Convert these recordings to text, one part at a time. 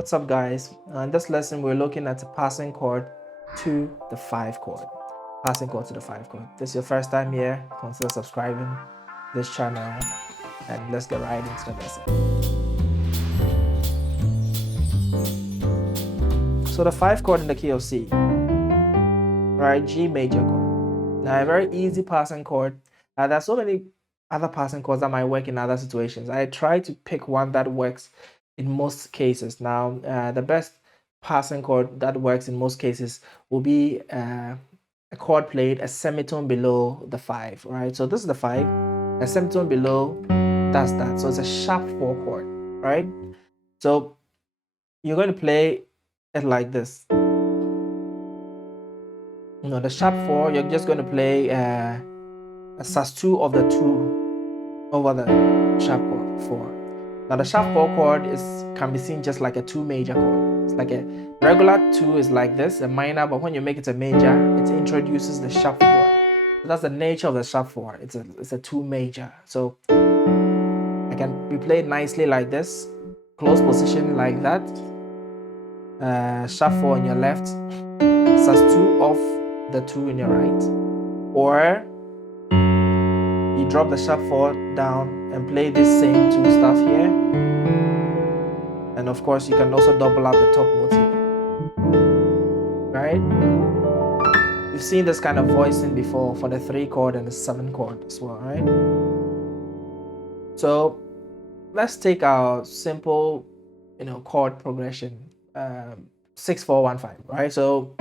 What's up, guys? In this lesson, we're looking at the passing chord to the 5 chord. Passing chord to the 5 chord. If this is your first time here, consider subscribing this channel, and let's get right into the lesson. So the 5 chord in the key of C, right? G major chord. Now a very easy passing chord. There's so many other passing chords that might work in other situations. I try to pick one that works in most cases. Now, the best passing chord that works in most cases will be a chord played a semitone below the 5, right? So this is the 5, a semitone below, that's that. So it's a sharp 4 chord, right? So you're going to play it like this. The sharp 4, you're just going to play a sus2 of the 2 over the sharp chord 4. Now the sharp 4 chord can be seen just like a 2 major chord. It's like a regular 2 is like this, a minor, but when you make it a major, it introduces the sharp 4. So that's the nature of the sharp 4. It's a 2 major. So I can be played nicely like this, close position like that, sharp 4 on your left, sus2 off the 2 in your right, or you drop the sharp 4 down and play this same 2 stuff here. And of course, you can also double up the top note here, right? You've seen this kind of voicing before for the 3 chord and the 7 chord as well, right? So let's take our simple, chord progression, 6 4 1 5, right? So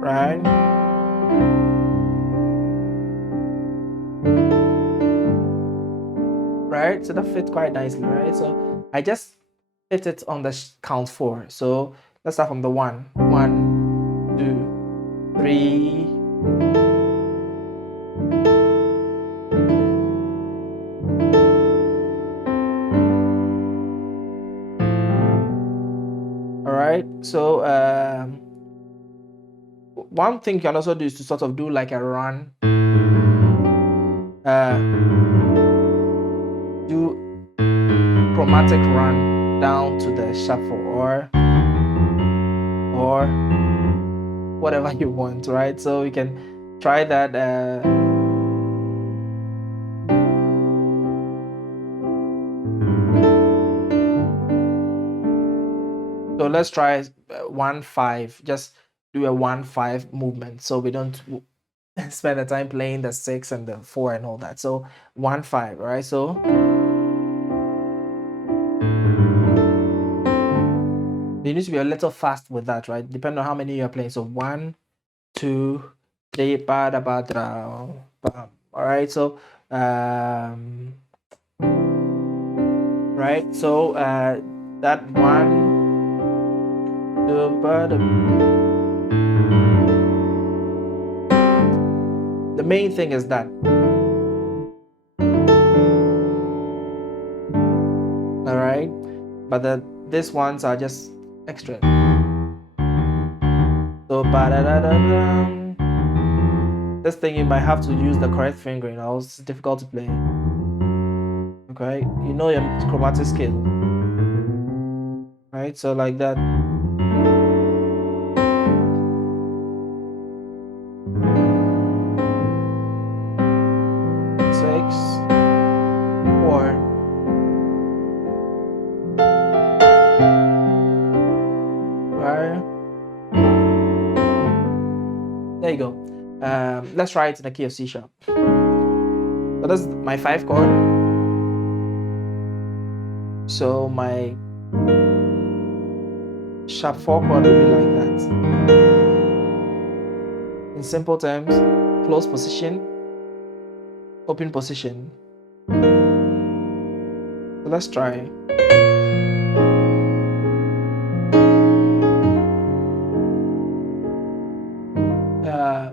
right. Right, so that fits quite nicely, right? So I just fit it on the count 4. So let's start from the 1. 1, 2, 3. All right. So one thing you can also do is to sort of do like a run. Do chromatic run down to the shuffle or whatever you want, right? So you can try that. So let's try 1 5. Just do a 1 5 movement, so we don't spend the time playing the 6 and the 4 and all that. So 1 5, right? So you need to be a little fast with that, right? Depending on how many you're playing. So 1, 2, 3, ba da ba da. All right. So right. So that 1, 2, ba da. The main thing is that. All right, but these ones are just extra. So this thing you might have to use the correct fingering, else it's difficult to play. Okay, you know your chromatic scale, right? So like that. Six, 4. Right. There you go. Let's try it in the key of C sharp. So that's my 5 chord. So my sharp 4 chord will be like that. In simple terms, close position, open position. So let's try.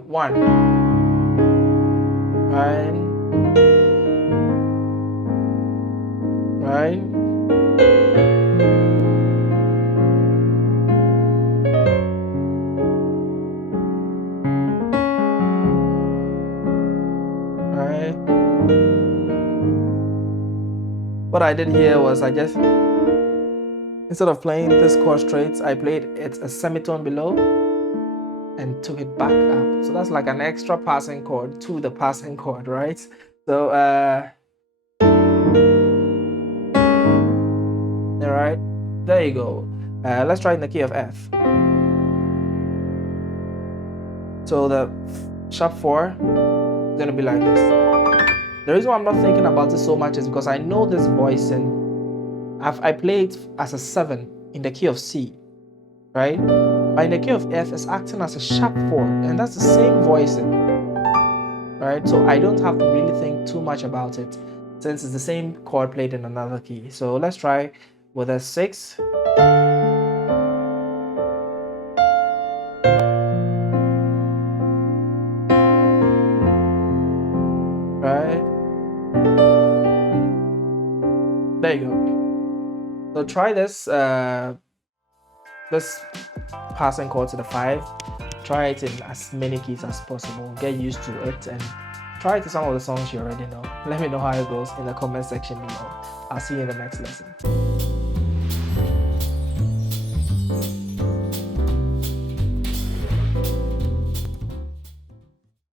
1. Right. Right. Right. what I did here was I just, instead of playing this chord straight, I played it a semitone below and took it back up. So that's like an extra passing chord to the passing chord, right? So all right, there you go. Let's try in the key of F. So the sharp 4 is gonna be like this. The reason why I'm not thinking about it so much is because I know this voice, and I play it as a 7 in the key of C, right? But in the key of F, it's acting as a sharp 4, and that's the same voicing, right? So I don't have to really think too much about it, since it's the same chord played in another key. So let's try with a 6. Right? There you go. So try this this passing chord to the 5. Try it in as many keys as possible. Get used to it and try it to some of the songs you already know. Let me know how it goes in the comment section below. I'll see you in the next lesson.